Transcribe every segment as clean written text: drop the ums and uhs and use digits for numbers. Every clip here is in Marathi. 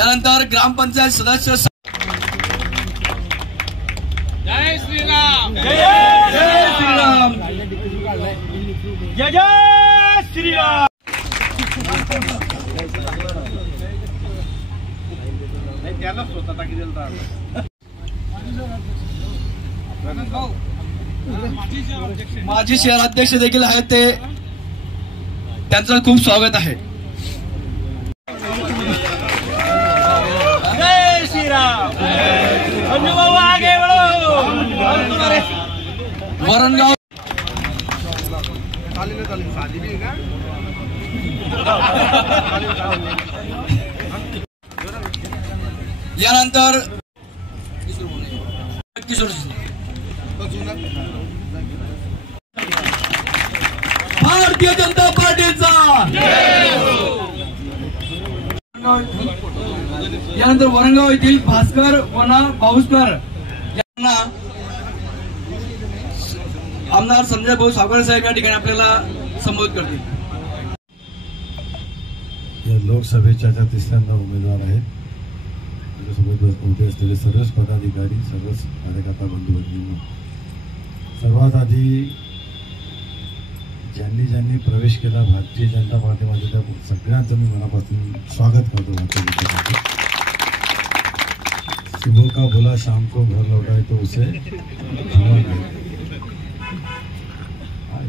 यानंतर ग्रामपंचायत सदस्य जय श्रीराम जय श्रीराम जय जय श्रीराम। त्याला स्वतः टाकी दिलता माजी शहराध्यक्ष देखील आहेत ते त्यांचं खूप स्वागत आहे। जय श्रीराम अनुभाऊ आगे बढ़ो। वरणगाव यानंतर भारतीय जनता पार्टीचा यानंतर वरणगाव येथील भास्कर वना भाऊस्कर यांना आमदार संजय भाऊ सावकर साहेब या ठिकाणी आपल्याला संबोधित करतील। या लोकसभेच्या तिसऱ्यांदा उमेदवार आहेत। माझ्यासोबत उभे असलेले सर्वच पदाधिकारी, सर्वच कार्यकर्ता बंधू भगिनींनो, सर्वात आधी ज्यांनी ज्यांनी प्रवेश केला भारतीय जनता पार्टीमध्ये त्या सगळ्यांचं मी मनापासून स्वागत करतो। सुबह का बोला शाम को घर लौटाए तो उसे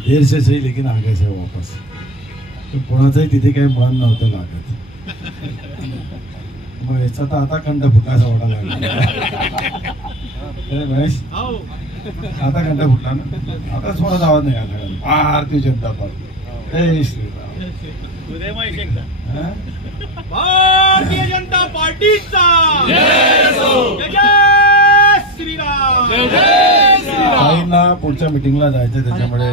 देर से सही लेकिन आगे से वापस। तो कोणाचंही तिथे काही मन नव्हतं लागत। मग याचा तर आता कंठ फुटायचा वाटा लागला महेश, आता कंठ फुटला ना, आता स्वतः आवाज नाही आला। भारतीय जनता पार्टी जय श्रीराम भारतीय जनता पार्टीचा जय श्रीराम। आईना पुढच्या मीटिंगला जायचं, त्याच्यामुळे